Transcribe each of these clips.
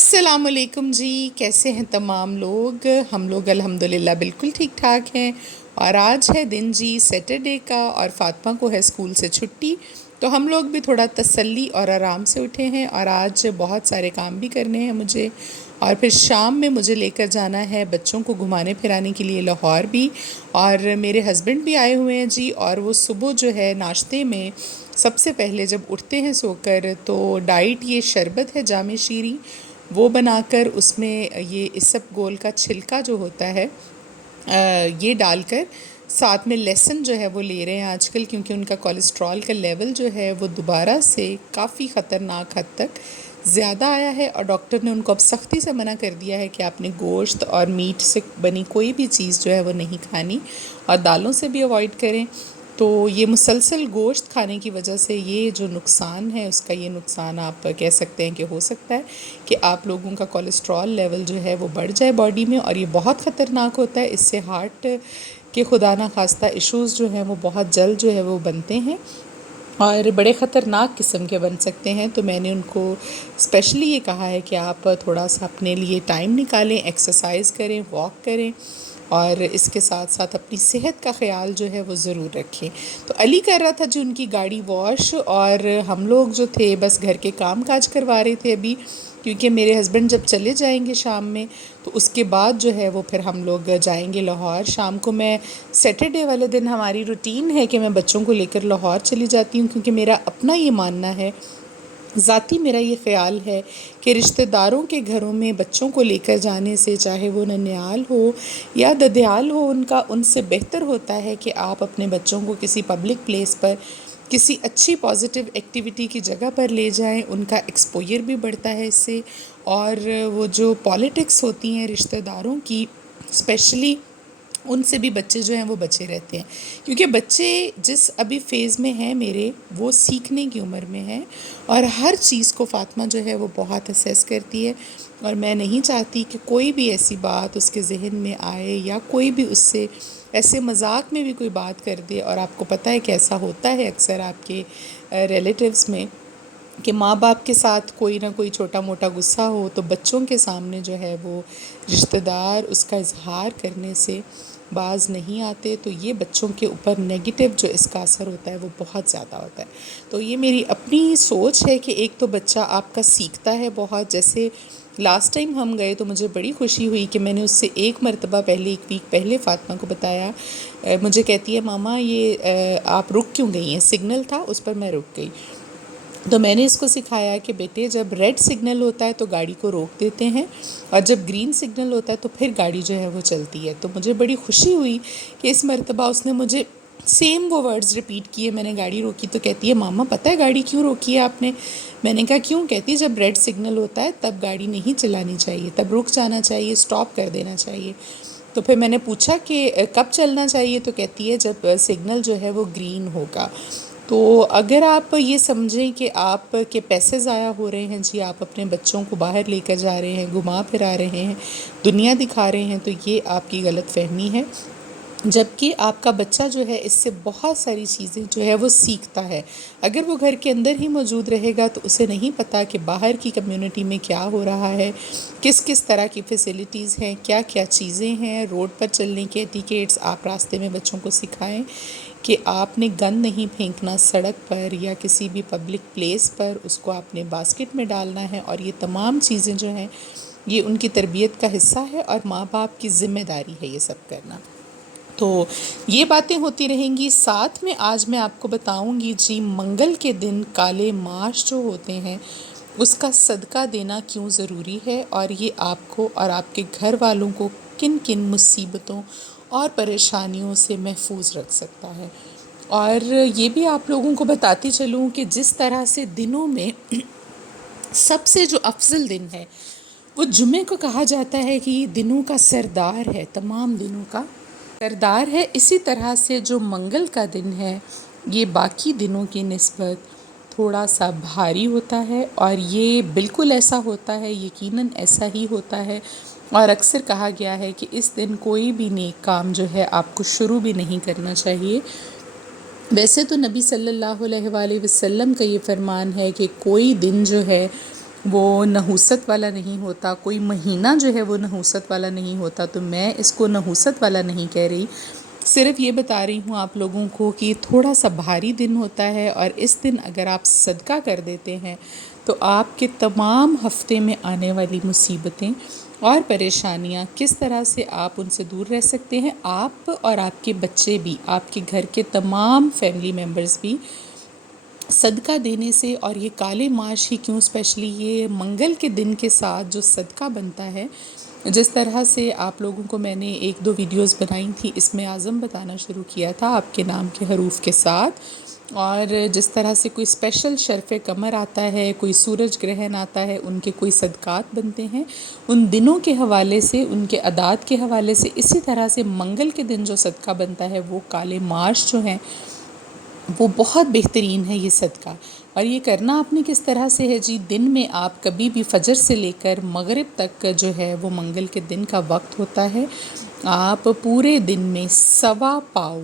السلام علیکم جی، کیسے ہیں تمام لوگ؟ ہم لوگ الحمدللہ بالکل ٹھیک ٹھاک ہیں۔ اور آج ہے دن جی سیٹرڈے کا، اور فاطمہ کو ہے اسکول سے چھٹی، تو ہم لوگ بھی تھوڑا تسلی اور آرام سے اٹھے ہیں۔ اور آج بہت سارے کام بھی کرنے ہیں مجھے، اور پھر شام میں مجھے لے کر جانا ہے بچوں کو گھمانے پھرانے کے لیے لاہور بھی، اور میرے ہسبینڈ بھی آئے ہوئے ہیں جی۔ اور وہ صبح جو ہے ناشتے میں سب سے پہلے جب اٹھتے ہیں سو کر، تو ڈائٹ یہ شربت ہے جامع شیریں، وہ بنا کر اس میں یہ اسب گول کا چھلکا جو ہوتا ہے یہ ڈال کر، ساتھ میں لہسن جو ہے وہ لے رہے ہیں آج کل، کیونکہ ان کا کولیسٹرول کا لیول جو ہے وہ دوبارہ سے کافی خطرناک حد تک زیادہ آیا ہے، اور ڈاکٹر نے ان کو اب سختی سے منع کر دیا ہے کہ آپ نے گوشت اور میٹ سے بنی کوئی بھی چیز جو ہے وہ نہیں کھانی، اور دالوں سے بھی اوائڈ کریں۔ تو یہ مسلسل گوشت کھانے کی وجہ سے یہ جو نقصان ہے، اس کا یہ نقصان آپ کہہ سکتے ہیں کہ ہو سکتا ہے کہ آپ لوگوں کا کولیسٹرول لیول جو ہے وہ بڑھ جائے باڈی میں، اور یہ بہت خطرناک ہوتا ہے۔ اس سے ہارٹ کے خدا نخواستہ ایشوز جو ہیں وہ بہت جلد جو ہے وہ بنتے ہیں، اور بڑے خطرناک قسم کے بن سکتے ہیں۔ تو میں نے ان کو اسپیشلی یہ کہا ہے کہ آپ تھوڑا سا اپنے لیے ٹائم نکالیں، ایکسرسائز کریں، واک کریں، اور اس کے ساتھ ساتھ اپنی صحت کا خیال جو ہے وہ ضرور رکھیں۔ تو علی کر رہا تھا جو ان کی گاڑی واش، اور ہم لوگ جو تھے بس گھر کے کام کاج کروا رہے تھے ابھی، کیونکہ میرے ہسبینڈ جب چلے جائیں گے شام میں، تو اس کے بعد جو ہے وہ پھر ہم لوگ جائیں گے لاہور۔ شام کو میں سیٹرڈے والے دن ہماری روٹین ہے کہ میں بچوں کو لے کر لاہور چلی جاتی ہوں، کیونکہ میرا اپنا یہ ماننا ہے، ذاتی میرا یہ خیال ہے کہ رشتہ داروں کے گھروں میں بچوں کو لے کر جانے سے، چاہے وہ ننیال ہو یا ددیال ہو، ان سے بہتر ہوتا ہے کہ آپ اپنے بچوں کو کسی پبلک پلیس پر، کسی اچھی پازیٹیو ایکٹیویٹی کی جگہ پر لے جائیں۔ ان کا ایکسپوئر بھی بڑھتا ہے اس سے، اور وہ جو پالیٹکس ہوتی ہیں رشتہ داروں کی اسپیشلی، ان سے بھی بچے جو ہیں وہ بچے رہتے ہیں، کیونکہ بچے جس ابھی فیز میں ہیں میرے، وہ سیکھنے کی عمر میں ہیں، اور ہر چیز کو فاطمہ جو ہے وہ بہت اسیس کرتی ہے، اور میں نہیں چاہتی کہ کوئی بھی ایسی بات اس کے ذہن میں آئے، یا کوئی بھی اس سے ایسے مذاق میں بھی کوئی بات کر دے۔ اور آپ کو پتہ ہے کہ ایسا ہوتا ہے اکثر آپ کے ریلیٹیوز میں، کہ ماں باپ کے ساتھ کوئی نہ کوئی چھوٹا موٹا غصہ ہو، تو بچوں کے سامنے جو ہے وہ رشتہ دار اس کا اظہار کرنے سے باز نہیں آتے، تو یہ بچوں کے اوپر نیگیٹو جو اس کا اثر ہوتا ہے وہ بہت زیادہ ہوتا ہے۔ تو یہ میری اپنی سوچ ہے کہ ایک تو بچہ آپ کا سیکھتا ہے بہت، جیسے لاسٹ ٹائم ہم گئے تو مجھے بڑی خوشی ہوئی کہ میں نے اس سے ایک مرتبہ پہلے، ایک ویک پہلے فاطمہ کو بتایا، مجھے کہتی ہے ماما یہ آپ رک کیوں گئی ہیں؟ سگنل تھا اس پر میں رک گئی۔ تو میں نے اس کو سکھایا کہ بیٹے جب ریڈ سگنل ہوتا ہے تو گاڑی کو روک دیتے ہیں، اور جب گرین سگنل ہوتا ہے تو پھر گاڑی جو ہے وہ چلتی ہے۔ تو مجھے بڑی خوشی ہوئی کہ اس مرتبہ اس نے مجھے سیم وہ ورڈز ریپیٹ کیے۔ میں نے گاڑی روکی تو کہتی ہے ماما پتہ ہے گاڑی کیوں روکی ہے آپ نے؟ میں نے کہا کیوں؟ کہتی ہے جب ریڈ سگنل ہوتا ہے تب گاڑی نہیں چلانی چاہیے، تب رک جانا چاہیے، اسٹاپ کر دینا چاہیے۔ تو پھر میں نے پوچھا کہ کب چلنا چاہیے؟ تو کہتی ہے جب سگنل جو ہے وہ گرین ہوگا۔ تو اگر آپ یہ سمجھیں کہ آپ کے پیسے ضائع ہو رہے ہیں جی، آپ اپنے بچوں کو باہر لے کر جا رہے ہیں، گھما پھرا رہے ہیں، دنیا دکھا رہے ہیں، تو یہ آپ کی غلط فہمی ہے۔ جبکہ آپ کا بچہ جو ہے اس سے بہت ساری چیزیں جو ہے وہ سیکھتا ہے۔ اگر وہ گھر کے اندر ہی موجود رہے گا تو اسے نہیں پتہ کہ باہر کی کمیونٹی میں کیا ہو رہا ہے، کس کس طرح کی فیسلٹیز ہیں، کیا کیا چیزیں ہیں، روڈ پر چلنے کے ایٹیکیٹس آپ راستے میں بچوں کو سکھائیں کہ آپ نے گند نہیں پھینکنا سڑک پر یا کسی بھی پبلک پلیس پر، اس کو آپ نے باسکٹ میں ڈالنا ہے، اور یہ تمام چیزیں جو ہیں یہ ان کی تربیت کا حصہ ہے، اور ماں باپ کی ذمہ داری ہے یہ سب کرنا۔ تو یہ باتیں ہوتی رہیں گی۔ ساتھ میں آج میں آپ کو بتاؤں گی جی، منگل کے دن کالے ماش جو ہوتے ہیں اس کا صدقہ دینا کیوں ضروری ہے، اور یہ آپ کو اور آپ کے گھر والوں کو کن کن مصیبتوں اور پریشانیوں سے محفوظ رکھ سکتا ہے۔ اور یہ بھی آپ لوگوں کو بتاتی چلوں کہ جس طرح سے دنوں میں سب سے جو افضل دن ہے وہ جمعے کو کہا جاتا ہے کہ یہ دنوں کا سردار ہے، تمام دنوں کا سردار ہے، اسی طرح سے جو منگل کا دن ہے یہ باقی دنوں کی نسبت تھوڑا سا بھاری ہوتا ہے، اور یہ بالکل ایسا ہوتا ہے، یقیناً ایسا ہی ہوتا ہے، اور اکثر کہا گیا ہے کہ اس دن کوئی بھی نیک کام جو ہے آپ کو شروع بھی نہیں کرنا چاہیے۔ ویسے تو نبی صلی اللہ علیہ وآلہ وسلم کا یہ فرمان ہے کہ کوئی دن جو ہے وہ نحوست والا نہیں ہوتا، کوئی مہینہ جو ہے وہ نحوست والا نہیں ہوتا، تو میں اس کو نحوست والا نہیں کہہ رہی، صرف یہ بتا رہی ہوں آپ لوگوں کو کہ تھوڑا سا بھاری دن ہوتا ہے، اور اس دن اگر آپ صدقہ کر دیتے ہیں تو آپ کے تمام ہفتے میں آنے والی مصیبتیں اور پریشانیاں کس طرح سے آپ ان سے دور رہ سکتے ہیں، آپ اور آپ کے بچے بھی، آپ کے گھر کے تمام فیملی ممبرز بھی صدقہ دینے سے، اور یہ کالے ماش ہی کیوں اسپیشلی یہ منگل کے دن کے ساتھ جو صدقہ بنتا ہے، جس طرح سے آپ لوگوں کو میں نے ایک دو ویڈیوز بنائی تھی، اس میں اعظم بتانا شروع کیا تھا آپ کے نام کے حروف کے ساتھ، اور جس طرح سے کوئی اسپیشل شرف قمر آتا ہے، کوئی سورج گرہن آتا ہے، ان کے کوئی صدقات بنتے ہیں ان دنوں کے حوالے سے، ان کے عادات کے حوالے سے، اسی طرح سے منگل کے دن جو صدقہ بنتا ہے وہ کالے ماش جو ہیں وہ بہت بہترین ہے یہ صدقہ۔ اور یہ کرنا آپ نے کس طرح سے ہے جی، دن میں آپ کبھی بھی فجر سے لے کر مغرب تک جو ہے وہ منگل کے دن کا وقت ہوتا ہے، آپ پورے دن میں 1.25 پاؤ،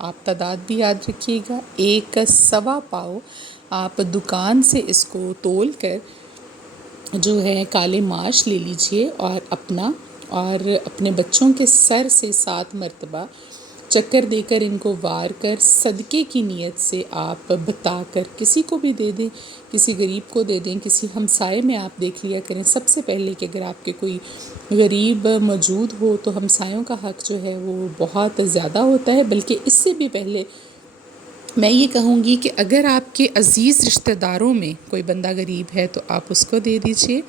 آپ تعداد بھی یاد رکھیے گا، 1.25 پاؤ آپ دکان سے اس کو تول کر جو ہے کالے ماش لے لیجئے، اور اپنے بچوں کے سر سے 7 مرتبہ چکر دے کر ان کو وار کر صدقے کی نیت سے آپ بتا کر کسی کو بھی دے دیں، کسی غریب کو دے دیں، کسی ہمسائے میں آپ دیکھ لیا کریں سب سے پہلے کہ اگر آپ کے کوئی غریب موجود ہو تو ہمسایوں کا حق جو ہے وہ بہت زیادہ ہوتا ہے، بلکہ اس سے بھی پہلے میں یہ کہوں گی کہ اگر آپ کے عزیز رشتہ داروں میں کوئی بندہ غریب ہے تو آپ اس کو دے دیجئے۔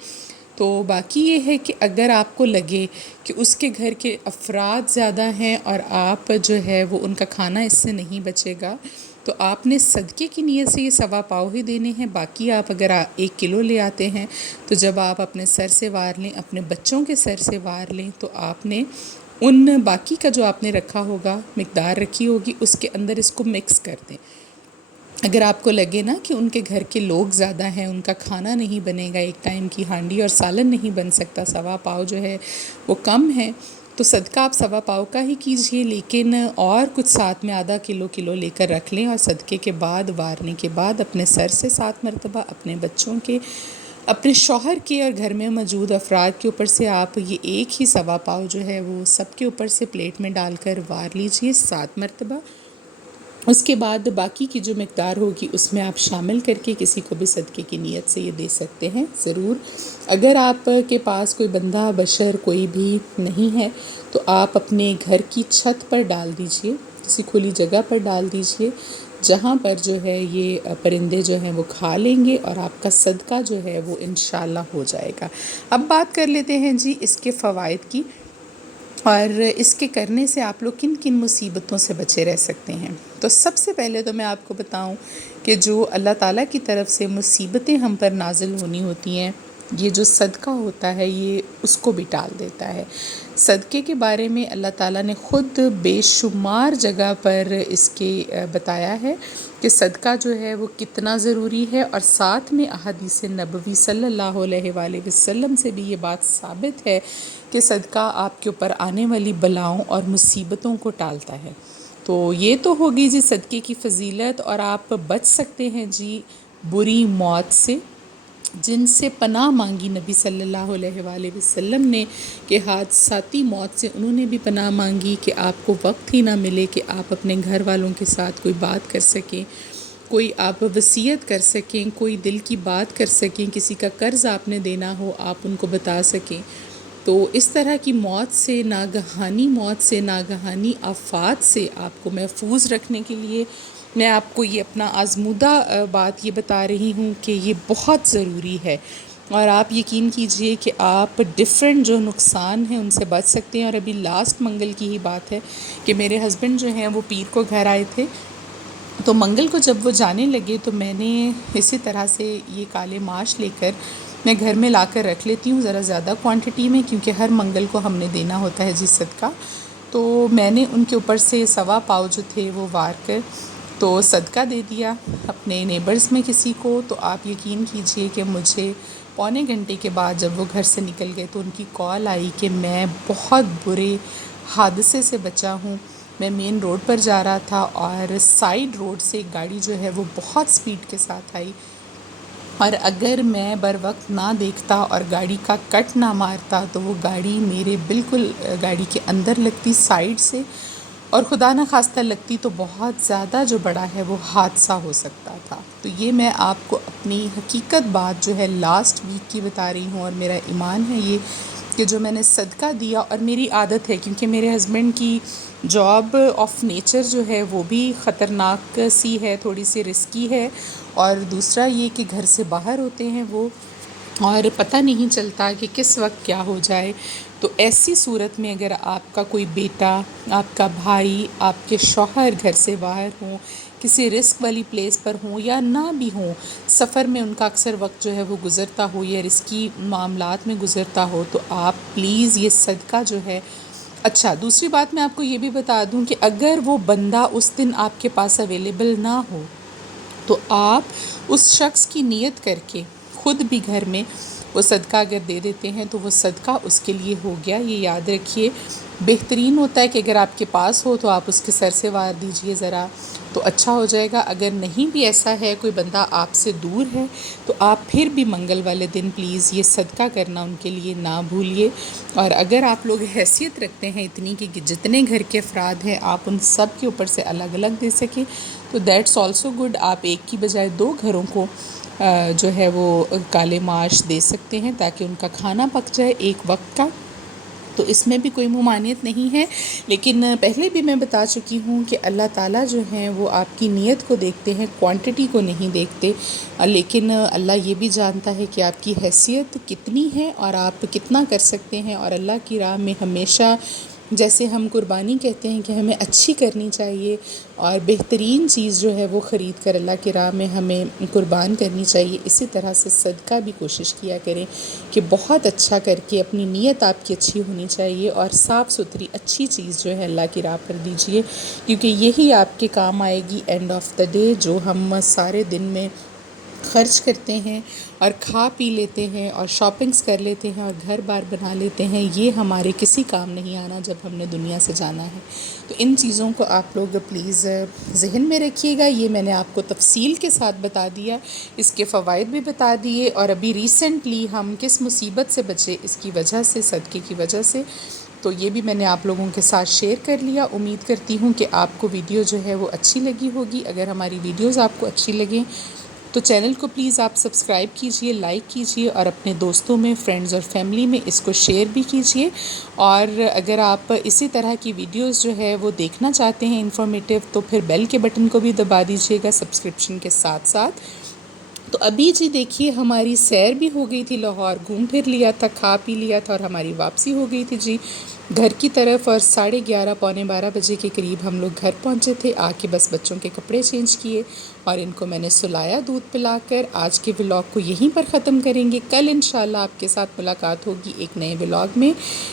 تو باقی یہ ہے کہ اگر آپ کو لگے کہ اس کے گھر کے افراد زیادہ ہیں اور آپ جو ہے وہ ان کا کھانا اس سے نہیں بچے گا، تو آپ نے صدقے کی نیت سے یہ 1.25 پاؤ ہی دینے ہیں، باقی آپ اگر 1 کلو لے آتے ہیں تو جب آپ اپنے سر سے وار لیں، اپنے بچوں کے سر سے وار لیں، تو آپ نے ان باقی کا جو آپ نے رکھا ہوگا، مقدار رکھی ہوگی، اس کے اندر اس کو مکس کر دیں۔ اگر آپ کو لگے نا کہ ان کے گھر کے لوگ زیادہ ہیں، ان کا کھانا نہیں بنے گا، ایک ٹائم کی ہانڈی اور سالن نہیں بن سکتا، 1.25 پاؤ جو ہے وہ کم ہے، تو صدقہ آپ 1.25 پاؤ کا ہی کیجئے، لیکن اور کچھ ساتھ میں آدھا کلو لے کر رکھ لیں، اور صدقے کے بعد وارنے کے بعد اپنے سر سے 7 مرتبہ، اپنے بچوں کے، اپنے شوہر کے اور گھر میں موجود افراد کے اوپر سے آپ یہ ایک ہی 1.25 پاؤ جو ہے وہ سب کے اوپر سے پلیٹ میں ڈال کر وار لیجئے 7 مرتبہ۔ اس کے بعد باقی کی جو مقدار ہوگی اس میں آپ شامل کر کے کسی کو بھی صدقے کی نیت سے یہ دے سکتے ہیں ضرور۔ اگر آپ کے پاس کوئی بندہ بشر کوئی بھی نہیں ہے تو آپ اپنے گھر کی چھت پر ڈال دیجئے، کسی کھلی جگہ پر ڈال دیجئے، جہاں پر جو ہے یہ پرندے جو ہیں وہ کھا لیں گے، اور آپ کا صدقہ جو ہے وہ انشاءاللہ ہو جائے گا۔ اب بات کر لیتے ہیں جی اس کے فوائد کی، اور اس کے کرنے سے آپ لوگ کن کن مصیبتوں سے بچے رہ سکتے ہیں۔ تو سب سے پہلے تو میں آپ کو بتاؤں کہ جو اللہ تعالیٰ کی طرف سے مصیبتیں ہم پر نازل ہونی ہوتی ہیں، یہ جو صدقہ ہوتا ہے یہ اس کو بھی ٹال دیتا ہے۔ صدقے کے بارے میں اللہ تعالیٰ نے خود بے شمار جگہ پر اس کے بتایا ہے کہ صدقہ جو ہے وہ کتنا ضروری ہے، اور ساتھ میں احادیث نبوی صلی اللہ علیہ وآلہ وسلم سے بھی یہ بات ثابت ہے کہ صدقہ آپ کے اوپر آنے والی بلاؤں اور مصیبتوں کو ٹالتا ہے۔ تو یہ تو ہوگی جی صدقے کی فضیلت، اور آپ بچ سکتے ہیں جی بری موت سے، جن سے پناہ مانگی نبی صلی اللہ علیہ وآلہ وسلم نے، کہ حادثاتی موت سے انہوں نے بھی پناہ مانگی کہ آپ کو وقت ہی نہ ملے کہ آپ اپنے گھر والوں کے ساتھ کوئی بات کر سکیں، کوئی آپ وصیت کر سکیں، کوئی دل کی بات کر سکیں، کسی کا قرض آپ نے دینا ہو آپ ان کو بتا سکیں۔ تو اس طرح کی موت سے، ناگہانی آفات سے آپ کو محفوظ رکھنے کے لیے میں آپ کو یہ اپنا آزمودہ بات یہ بتا رہی ہوں کہ یہ بہت ضروری ہے، اور آپ یقین کیجئے کہ آپ ڈیفرنٹ جو نقصان ہیں ان سے بچ سکتے ہیں۔ اور ابھی لاسٹ منگل کی ہی بات ہے کہ میرے ہسبینڈ جو ہیں وہ پیر کو گھر آئے تھے، تو منگل کو جب وہ جانے لگے تو میں نے اسی طرح سے یہ کالے ماش لے کر میں گھر میں لا کر رکھ لیتی ہوں ذرا زیادہ کوانٹٹی میں، کیونکہ ہر منگل کو ہم نے دینا ہوتا ہے جی صدقہ۔ تو میں نے ان کے اوپر سے 1.25 پاؤ جو تھے وہ وار کر تو صدقہ دے دیا اپنے نیبرز میں کسی کو۔ تو آپ یقین کیجئے کہ مجھے پونے گھنٹے کے بعد جب وہ گھر سے نکل گئے تو ان کی کال آئی کہ میں بہت برے حادثے سے بچا ہوں، میں مین روڈ پر جا رہا تھا اور سائیڈ روڈ سے ایک گاڑی جو ہے وہ بہت سپیڈ کے ساتھ آئی، اور اگر میں بر وقت نہ دیکھتا اور گاڑی کا کٹ نہ مارتا تو وہ گاڑی میرے بالکل گاڑی کے اندر لگتی سائیڈ سے، اور خدا نہ خواستہ لگتی تو بہت زیادہ جو بڑا ہے وہ حادثہ ہو سکتا تھا۔ تو یہ میں آپ کو اپنی حقیقت بات جو ہے لاسٹ ویک کی بتا رہی ہوں، اور میرا ایمان ہے یہ کہ جو میں نے صدقہ دیا، اور میری عادت ہے کیونکہ میرے ہسبینڈ کی جاب آف نیچر جو ہے وہ بھی خطرناک سی ہے، تھوڑی سی رسکی ہے، اور دوسرا یہ کہ گھر سے باہر ہوتے ہیں وہ، اور پتہ نہیں چلتا کہ کس وقت کیا ہو جائے۔ تو ایسی صورت میں اگر آپ کا کوئی بیٹا، آپ کا بھائی، آپ کے شوہر گھر سے باہر ہوں، کسی رسک والی پلیس پر ہوں یا نہ بھی ہوں، سفر میں ان کا اکثر وقت جو ہے وہ گزرتا ہو یا رسکی معاملات میں گزرتا ہو، تو آپ پلیز یہ صدقہ جو ہے۔ اچھا، دوسری بات میں آپ کو یہ بھی بتا دوں کہ اگر وہ بندہ اس دن آپ کے پاس اویلیبل نہ ہو تو آپ اس شخص کی نیت کر کے خود بھی گھر میں وہ صدقہ اگر دے دیتے ہیں تو وہ صدقہ اس کے لیے ہو گیا۔ یہ یاد رکھیے، بہترین ہوتا ہے کہ اگر آپ کے پاس ہو تو آپ اس کے سر سے وار دیجئے ذرا، تو اچھا ہو جائے گا۔ اگر نہیں بھی ایسا ہے، کوئی بندہ آپ سے دور ہے، تو آپ پھر بھی منگل والے دن پلیز یہ صدقہ کرنا ان کے لیے نہ بھولیے۔ اور اگر آپ لوگ حیثیت رکھتے ہیں اتنی کہ جتنے گھر کے افراد ہیں آپ ان سب کے اوپر سے الگ الگ دے سکیں، تو دیٹس آلسو گڈ۔ آپ ایک کی بجائے 2 گھروں کو جو ہے وہ کالے معاش دے سکتے ہیں تاکہ ان کا کھانا پک جائے ایک وقت کا، تو اس میں بھی کوئی ممانعت نہیں ہے۔ لیکن پہلے بھی میں بتا چکی ہوں کہ اللہ تعالیٰ جو ہیں وہ آپ کی نیت کو دیکھتے ہیں، کوانٹٹی کو نہیں دیکھتے، لیکن اللہ یہ بھی جانتا ہے کہ آپ کی حیثیت کتنی ہے اور آپ کتنا کر سکتے ہیں، اور اللہ کی راہ میں ہمیشہ جیسے ہم قربانی کہتے ہیں کہ ہمیں اچھی کرنی چاہیے اور بہترین چیز جو ہے وہ خرید کر اللہ کی راہ میں ہمیں قربان کرنی چاہیے، اسی طرح سے صدقہ بھی کوشش کیا کریں کہ بہت اچھا کر کے، اپنی نیت آپ کی اچھی ہونی چاہیے اور صاف ستھری اچھی چیز جو ہے اللہ کی راہ پر دیجیے، کیونکہ یہی آپ کے کام آئے گی اینڈ آف دا ڈے۔ جو ہم سارے دن میں خرچ کرتے ہیں اور کھا پی لیتے ہیں اور شاپنگز کر لیتے ہیں اور گھر بار بنا لیتے ہیں، یہ ہمارے کسی کام نہیں آنا جب ہم نے دنیا سے جانا ہے۔ تو ان چیزوں کو آپ لوگ پلیز ذہن میں رکھیے گا۔ یہ میں نے آپ کو تفصیل کے ساتھ بتا دیا، اس کے فوائد بھی بتا دیے، اور ابھی ریسنٹلی ہم کس مصیبت سے بچے اس کی وجہ سے، صدقے کی وجہ سے، تو یہ بھی میں نے آپ لوگوں کے ساتھ شیئر کر لیا۔ امید کرتی ہوں کہ آپ کو ویڈیو جو ہے وہ اچھی لگی ہوگی۔ اگر ہماری ویڈیوز آپ کو اچھی لگیں تو چینل کو پلیز آپ سبسکرائب کیجئے، لائک کیجئے، اور اپنے دوستوں میں، فرینڈز اور فیملی میں اس کو شیئر بھی کیجئے۔ اور اگر آپ اسی طرح کی ویڈیوز جو ہے وہ دیکھنا چاہتے ہیں انفارمیٹیو، تو پھر بیل کے بٹن کو بھی دبا دیجئے گا سبسکرپشن کے ساتھ ساتھ۔ تو ابھی جی دیکھیے ہماری سیر بھی ہو گئی تھی، لاہور گھوم پھر لیا تھا، کھا پی لیا تھا، اور ہماری واپسی ہو گئی تھی جی گھر کی طرف، اور 11:30 پونے 12 بجے کے قریب ہم لوگ گھر پہنچے تھے۔ آ کے بس بچوں کے کپڑے چینج کیے اور ان کو میں نے سلایا دودھ پلا کر۔ آج کے ولاگ کو یہیں پر ختم کریں گے، کل انشاءاللہ آپ کے ساتھ ملاقات ہوگی ایک نئے ولاگ میں،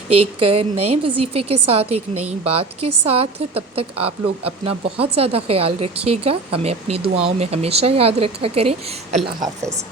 ایک نئے وظیفے کے ساتھ، ایک نئی بات کے ساتھ۔ تب تک آپ لوگ اپنا بہت زیادہ خیال رکھیے گا، ہمیں اپنی دعاؤں میں ہمیشہ یاد رکھا کریں۔ اللہ حافظ۔